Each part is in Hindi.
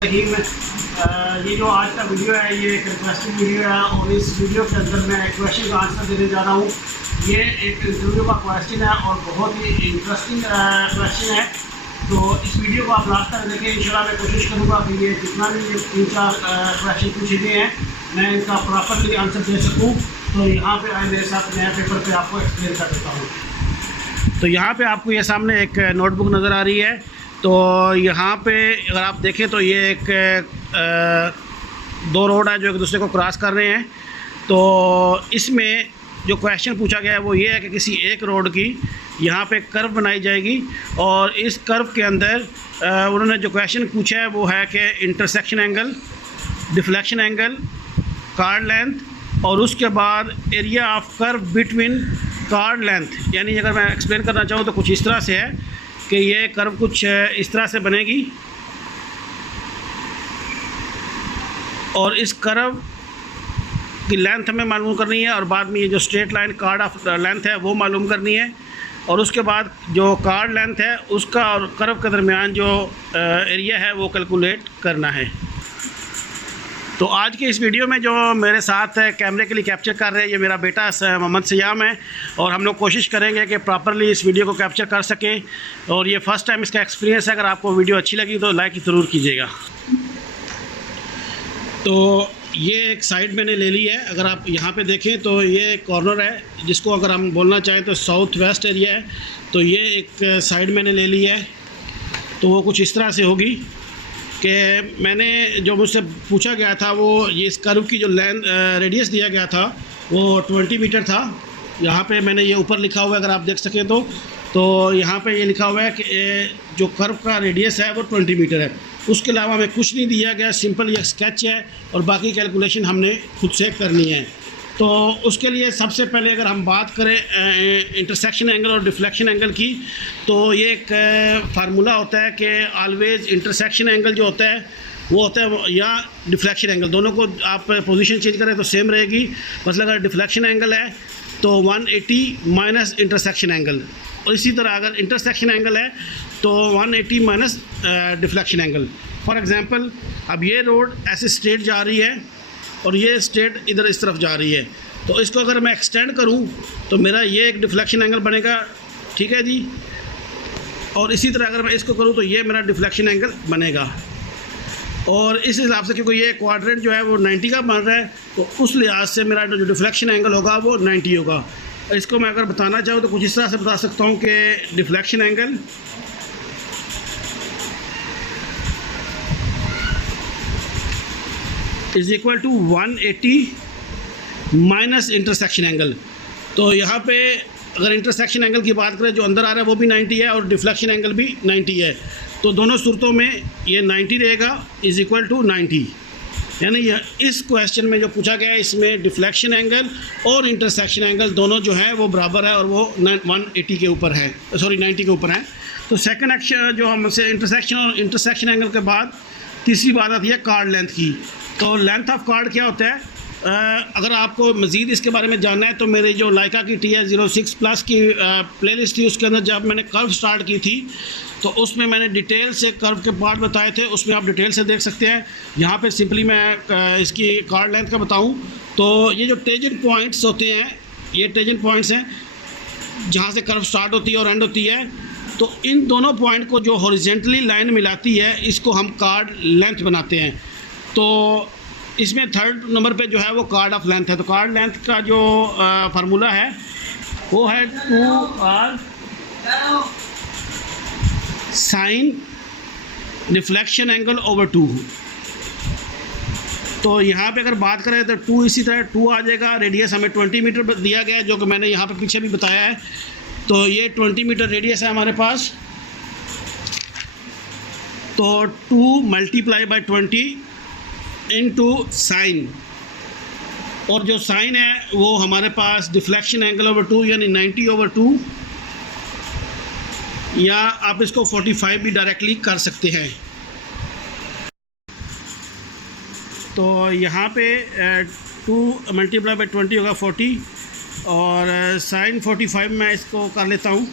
ये जो आज का वीडियो है ये एक रिक्वेस्टेड वीडियो है और इस वीडियो के अंदर मैं क्वेश्चन का आंसर देने जा रहा हूँ। ये एक इंटरव्यू का क्वेश्चन है और बहुत ही इंटरेस्टिंग क्वेश्चन है, तो इस वीडियो को आप लास्ट तक देखें। इंशाल्लाह मैं कोशिश करूँगा कि ये जितना भी ये 3-4 क्वेश्चन पूछे गए हैं मैं इनका प्रॉपरली आंसर दे सकूँ। तो यहाँ पे आए मेरे साथ नया पेपर पे आपको एक्सप्लेन कर देता हूँ। तो यहाँ पे आपको ये सामने एक नोटबुक नज़र आ रही है। तो यहाँ पे अगर आप देखें तो ये एक दो रोड है जो एक दूसरे को क्रॉस कर रहे हैं। तो इसमें जो क्वेश्चन पूछा गया है वो ये है कि किसी एक रोड की यहाँ पे कर्व बनाई जाएगी और इस कर्व के अंदर उन्होंने जो क्वेश्चन पूछा है वो है कि intersection angle, deflection angle, card length और उसके बाद area of curve between card length. यानी अगर मैं एक्सप्लेन करना चाहूँ तो कुछ इस तरह से है कि ये कर्व कुछ इस तरह से बनेगी और इस कर्व की लेंथ हमें मालूम करनी है और बाद में ये जो straight line card of length है वो मालूम करनी है और उसके बाद जो कार्ड लेंथ है उसका और कर्व के दरमियान जो एरिया है वो कैलकुलेट करना है। तो आज के इस वीडियो में जो मेरे साथ कैमरे के लिए कैप्चर कर रहे हैं ये मेरा बेटा मोहम्मद सयाम है और हम लोग कोशिश करेंगे कि प्रॉपरली इस वीडियो को कैप्चर कर सकें और ये फ़र्स्ट टाइम इसका एक्सपीरियंस है। अगर आपको वीडियो अच्छी लगी तो लाइक ज़रूर कीजिएगा। तो ये एक साइड मैंने ले ली है। अगर आप यहाँ पे देखें तो ये कॉर्नर है जिसको अगर हम बोलना चाहें तो साउथ वेस्ट एरिया है। तो ये एक साइड मैंने ले ली है। तो वो कुछ इस तरह से होगी कि मैंने जो मुझसे पूछा गया था वो ये इस कर्व की जो रेडियस दिया गया था वो 20 मीटर था। यहाँ पे मैंने ये ऊपर लिखा हुआ है अगर आप देख सकें तो यहाँ पे ये लिखा हुआ है कि जो कर्व का रेडियस है वो 20 मीटर है। उसके अलावा हमें कुछ नहीं दिया गया, सिंपल ये स्केच है और बाकी कैलकुलेशन हमने खुद से करनी है। तो उसके लिए सबसे पहले अगर हम बात करें इंटरसेक्शन एंगल और डिफ्लेक्शन एंगल की तो ये एक फार्मूला होता है कि ऑलवेज इंटरसेक्शन एंगल जो होता है वो होता है या डिफ्लेक्शन एंगल, दोनों को आप पोजीशन चेंज करें तो सेम रहेगी। मतलब अगर डिफ्लेक्शन एंगल है तो 180 माइनस इंटरसेक्शन एंगल और इसी तरह अगर इंटरसेक्शन एंगल है तो 180 minus deflection angle. For example अब ये रोड ऐसे स्ट्रेट जा रही है और ये स्ट्रेट इधर इस तरफ जा रही है। तो इसको अगर मैं एक्सटेंड करूं तो मेरा ये एक डिफ्लेक्शन एंगल बनेगा, ठीक है जी। और इसी तरह अगर मैं इसको करूं तो ये मेरा डिफ्लेक्शन एंगल बनेगा। और इस हिसाब से क्योंकि ये क्वाड्रेंट जो है वो 90 का बन रहा है तो उस लिहाज से मेरा जो डिफ्लेक्शन एंगल होगा वो 90 होगा। इसको मैं अगर बताना चाहूँ तो कुछ इस तरह से बता सकता हूँ कि deflection angle is equal to 180 minus intersection angle. तो यहाँ पे अगर इंटरसेक्शन एंगल की बात करें जो अंदर आ रहा है वो भी 90 है और डिफ्लेक्शन एंगल भी 90 है। तो दोनों सूरतों में ये 90 रहेगा इज़ इक्वल टू 90। यानी यह इस क्वेश्चन में जो पूछा गया है इसमें डिफ्लेक्शन एंगल और इंटरसेक्शन एंगल दोनों जो है वो बराबर है और वो 180 के ऊपर है, सॉरी 90 के ऊपर है। तो सेकंड एक्शन जो हमसे इंटरसेक्शन और इंटरसेक्शन एंगल के बाद तीसरी बात आती है कार्ड लेंथ की। तो लेंथ ऑफ कार्ड क्या होता है? अगर आपको मज़ीद इसके बारे में जानना है तो मेरी जो लाइका की TS06 प्लस की प्लेलिस्ट थी उसके अंदर जब मैंने कर्व स्टार्ट की थी तो उसमें मैंने डिटेल से कर्व के पार्ट बताए थे, उसमें आप डिटेल से देख सकते हैं। यहाँ पे सिंपली मैं इसकी कार्ड लेंथ का बताऊँ तो ये जो टेंजेंट पॉइंट्स होते हैं ये टेंजेंट पॉइंट्स हैं जहाँ से कर्व स्टार्ट होती है और एंड होती है। तो इन दोनों पॉइंट को जो हॉरिजेंटली लाइन मिलाती है इसको हम कार्ड लेंथ बनाते हैं। तो इसमें थर्ड नंबर पे जो है वो कार्ड ऑफ लेंथ है। तो कार्ड लेंथ का जो फार्मूला है वो है 2r sign deflection angle over 2। तो यहाँ पे अगर बात करें तो 2 इसी तरह 2 आ जाएगा। रेडियस हमें 20 मीटर दिया गया है जो कि मैंने यहाँ पे पीछे भी बताया है। तो ये 20 मीटर रेडियस है हमारे पास। तो 2 मल्टीप्लाई बाई 20 इनटू साइन और जो साइन है वो हमारे पास डिफ्लेक्शन एंगल ओवर 2 यानी 90 ओवर 2 या आप इसको 45 भी डायरेक्टली कर सकते हैं। तो यहाँ पे 2 मल्टीप्लाई बाई 20 होगा 40 और साइन 45 मैं इसको कर लेता हूँ।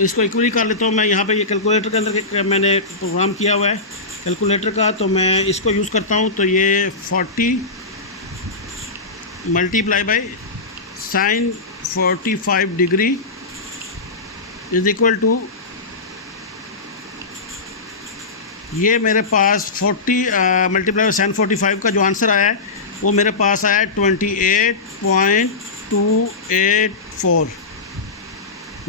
इसको इक्वली कर लेता हूँ मैं। यहाँ पे ये कैलकुलेटर के अंदर मैंने प्रोग्राम किया हुआ है कैलकुलेटर का, तो मैं इसको यूज़ करता हूँ। तो ये 40 multiply by sin 45 degree is equal to, ये मेरे पास 40 मल्टीप्लाई बाई sin 45 का जो आंसर आया है वो मेरे पास आया है 28.284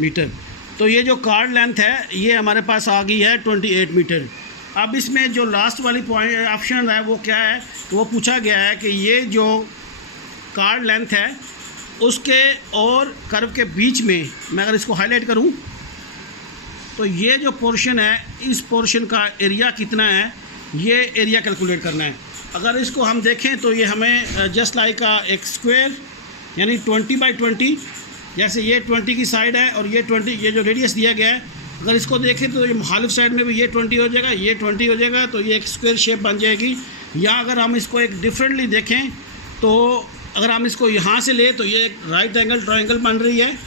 मीटर। तो ये जो कार्ड लेंथ है ये हमारे पास आ गई है 28 मीटर। अब इसमें जो लास्ट वाली पॉइंट ऑप्शन है वो क्या है, तो वो पूछा गया है कि ये जो कार्ड लेंथ है उसके और कर्व के बीच में, मैं अगर इसको हाईलाइट करूं तो ये जो पोर्शन है इस पोर्शन का एरिया कितना है, ये एरिया कैलकुलेट करना है। अगर इसको हम देखें तो ये हमें जस्ट लाइक एक स्क्वायर यानी 20/20, जैसे ये 20 की साइड है और ये 20, ये जो रेडियस दिया गया है अगर इसको देखें तो ये मुखालिफ साइड में भी ये 20 हो जाएगा, ये 20 हो जाएगा, तो ये एक स्क्वायर शेप बन जाएगी। या अगर हम इसको एक डिफरेंटली देखें तो अगर हम इसको यहाँ से ले तो ये एक राइट एंगल ट्रायंगल बन रही है,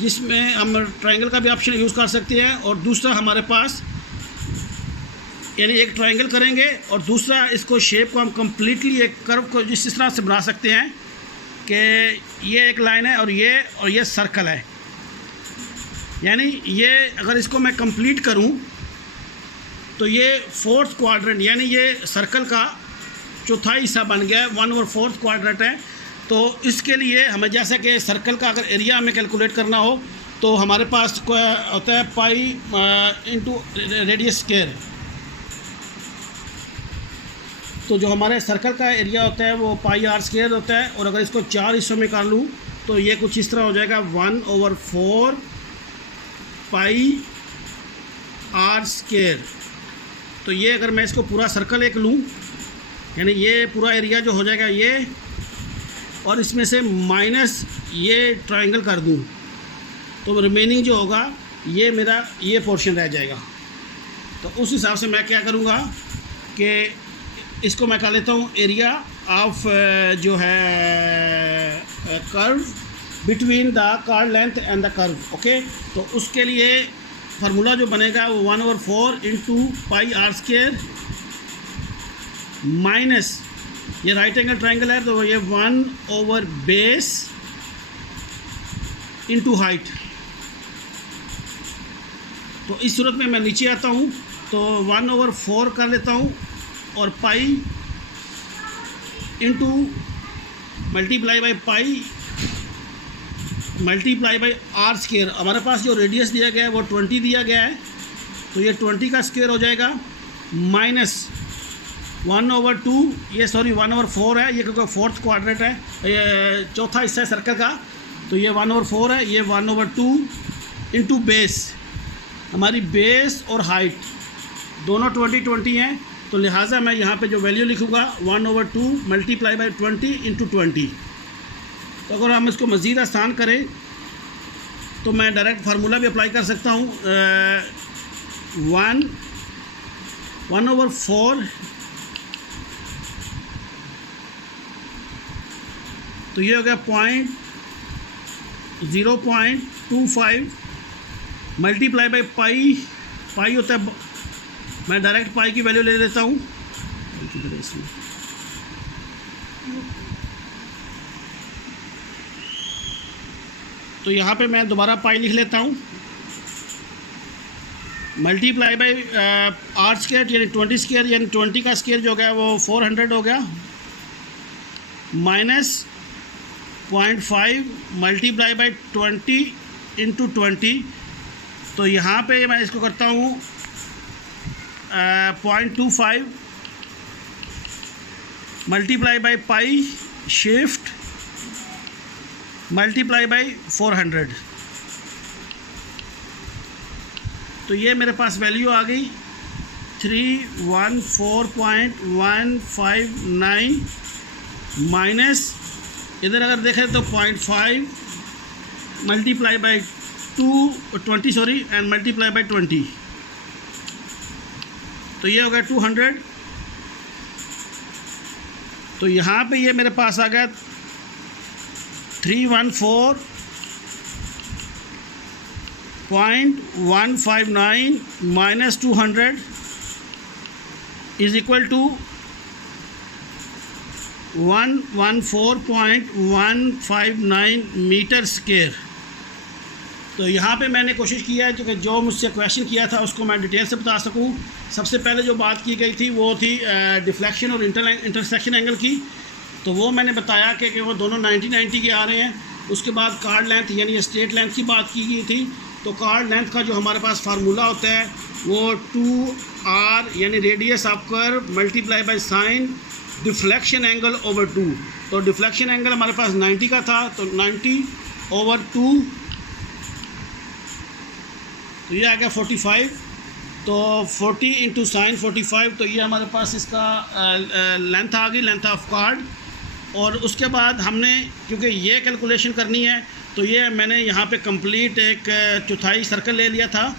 जिसमें हम ट्रायंगल का भी ऑप्शन यूज़ कर सकते हैं। और दूसरा हमारे पास यानी एक ट्रायंगल करेंगे और दूसरा इसको शेप को हम कम्प्लीटली एक कर्व को जिस तरह से बना सकते हैं कि ये एक लाइन है और ये सर्कल है। यानी ये अगर इसको मैं कंप्लीट करूं तो ये 4th क्वाड्रेंट यानी ये सर्कल का चौथाई हिस्सा बन गया है, 1/4 क्वाड्रेंट है। तो इसके लिए हमें जैसा कि सर्कल का अगर एरिया हमें कैलकुलेट करना हो तो हमारे पास होता है पाई इंटू रेडियस स्क्वायर। तो जो हमारे सर्कल का एरिया होता है वो πr² होता है। और अगर इसको 4 हिस्सों में कर लूँ तो ये कुछ इस तरह हो जाएगा 1/4 πr²। तो ये अगर मैं इसको पूरा सर्कल एक लूँ यानी ये पूरा एरिया जो हो जाएगा ये, और इसमें से माइनस ये ट्रायंगल कर दूँ तो रिमेनिंग जो होगा ये मेरा ये पोर्शन रह जाएगा। तो उस हिसाब से मैं क्या करूँगा कि इसको मैं कर लेता हूँ एरिया ऑफ जो है curve between the card length and the curve. Okay, तो उसके लिए फार्मूला जो बनेगा वो 1/4 इंटू πr² माइनस ये राइट एंगल ट्रायंगल है तो ये 1 बेस इंटू हाइट। तो इस सूरत में मैं नीचे आता हूँ तो 1/4 कर लेता हूँ और pi into multiply by pi multiply by r²। हमारे पास जो रेडियस दिया गया है वो 20 दिया गया है, तो ये 20 का स्क्वायर हो जाएगा माइनस 1/2, ये सॉरी 1/4 है, ये क्योंकि 4th क्वाड्रेंट है, ये चौथा हिस्सा है सर्कल का, तो ये 1/4 है, ये 1/2 इंटू बेस। हमारी बेस और हाइट दोनों 20 हैं, तो लिहाजा मैं यहाँ पे जो वैल्यू लिखूँगा 1/2 मल्टीप्लाई बाई 20 इंटू 20। तो अगर हम इसको मज़ीद आसान करें तो मैं डायरेक्ट फार्मूला भी अप्लाई कर सकता हूँ। 1/4 तो ये हो गया 0.25 मल्टीप्लाई बाई पाई होता है, मैं डायरेक्ट पाई की वैल्यू ले लेता हूँ। तो यहाँ पे मैं दोबारा पाई लिख लेता हूँ, मल्टीप्लाई बाई r² यानी 20² यानी 20 का स्क्वायर जो गया वो 400 हो गया, माइनस 0.5 मल्टीप्लाई बाई 20 इंटू 20। तो यहाँ पे मैं इसको करता हूँ 0.25 multiply by pi shift multiply by 400। तो ये मेरे पास वैल्यू आ गई 314.159 माइनस इधर अगर देखें तो 0.5 multiply by 20 sorry and multiply by 20, तो ये हो गया 200। तो यहाँ पे ये मेरे पास आ गया 314 0.159 minus 200 is equal to 114.159 metre square. तो यहाँ पे मैंने कोशिश किया है कि जो मुझसे क्वेश्चन किया था उसको मैं डिटेल से बता सकूँ। सबसे पहले जो बात की गई थी वो थी डिफ्लेक्शन और इंटरसेक्शन एंगल की, तो वो मैंने बताया कि वो दोनों 90-90 के आ रहे हैं। उसके बाद कार्ड लेंथ यानी स्ट्रेट लेंथ की बात की गई थी। तो कार्ड लेंथ का जो हमारे पास फार्मूला होता है वो 2r यानी radius of curve multiply by sine deflection angle over 2। तो डिफ्लेक्शन एंगल हमारे पास 90 का था, तो 90/2, तो ये आ गया 45। तो 40 इंटू साइन 45, तो ये हमारे पास इसका लेंथ आ गई, लेंथ ऑफ कार्ड। और उसके बाद हमने क्योंकि ये कैलकुलेशन करनी है तो ये मैंने यहाँ पे कंप्लीट एक चौथाई सर्कल ले लिया था,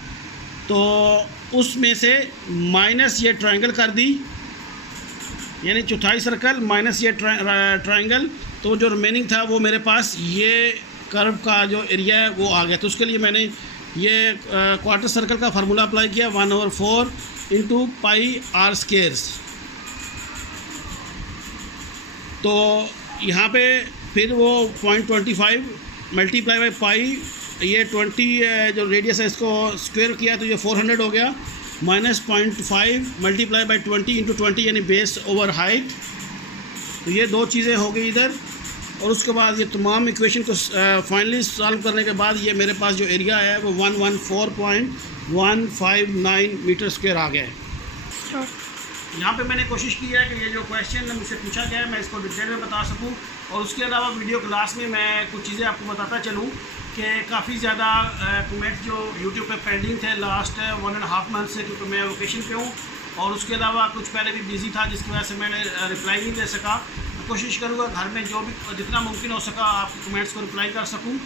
तो उसमें से माइनस ये ट्रायंगल कर दी, यानी चौथाई सर्कल माइनस ये ट्रायंगल, तो जो रिमेनिंग था वो मेरे पास ये कर्व का जो एरिया है वो आ गया। तो उसके लिए मैंने ये क्वार्टर सर्कल का फार्मूला अप्लाई किया 1/4 इंटू पाई आर स्क्वेयर्स। तो यहाँ पे फिर वो 0.25 मल्टीप्लाई बाई पाई, ये 20 जो रेडियस है इसको स्क्वायर किया तो ये 400 हो गया, माइनस 0.5 मल्टीप्लाई बाई 20 इंटू 20 यानी बेस ओवर हाइट। तो ये दो चीज़ें हो गई इधर। और उसके बाद ये तमाम इक्वेशन को फाइनली सॉल्व करने के बाद ये मेरे पास जो एरिया है वो 114.159 मीटर स्क्वायर आ गया है। यहाँ पे मैंने कोशिश की है कि ये जो क्वेश्चन मुझसे पूछा गया है मैं इसको डिटेल में बता सकूँ। और उसके अलावा वीडियो क्लास में मैं कुछ चीज़ें आपको बताता चलूँ कि काफ़ी ज़्यादा कमेंट जो यूट्यूब पे पेंडिंग थे लास्ट 1.5 मंथ से, क्योंकि मैं वेकेशन पे हूँ और उसके अलावा कुछ पहले भी बिज़ी था जिसकी वजह से मैंने रिप्लाई नहीं दे सका। कोशिश करूँगा घर में जो भी जितना मुमकिन हो सका आपके कमेंट्स को रिप्लाई कर सकूँ।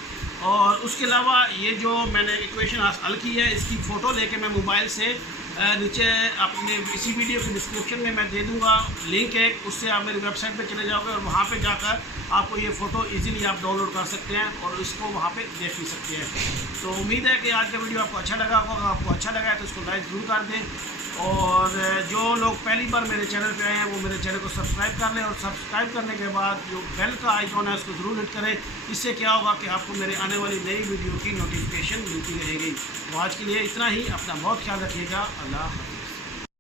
और उसके अलावा ये जो मैंने इक्वेशन हल की है इसकी फ़ोटो लेके मैं मोबाइल से नीचे अपने इसी वीडियो के डिस्क्रिप्शन में मैं दे दूँगा लिंक है, उससे आप मेरी वेबसाइट पे चले जाओगे और वहाँ पे जाकर आपको ये फ़ोटो इजीली आप डाउनलोड कर सकते हैं और इसको वहाँ पे देख भी सकते हैं। तो उम्मीद है कि आज का वीडियो आपको अच्छा लगा होगा। आपको अच्छा लगा है तो इसको लाइक ज़रूर कर दें, और जो लोग पहली बार मेरे चैनल पे आए हैं वो मेरे चैनल को सब्सक्राइब कर लें, और सब्सक्राइब करने के बाद जो बेल का आइकॉन है उसको ज़रूर हिट करें। इससे क्या होगा कि आपको मेरे आने वाली नई वीडियो की नोटिफिकेशन मिलती रहेगी। तो आज के लिए इतना ही, अपना बहुत ख्याल रखिएगा। अल्लाह हाफ़िज़।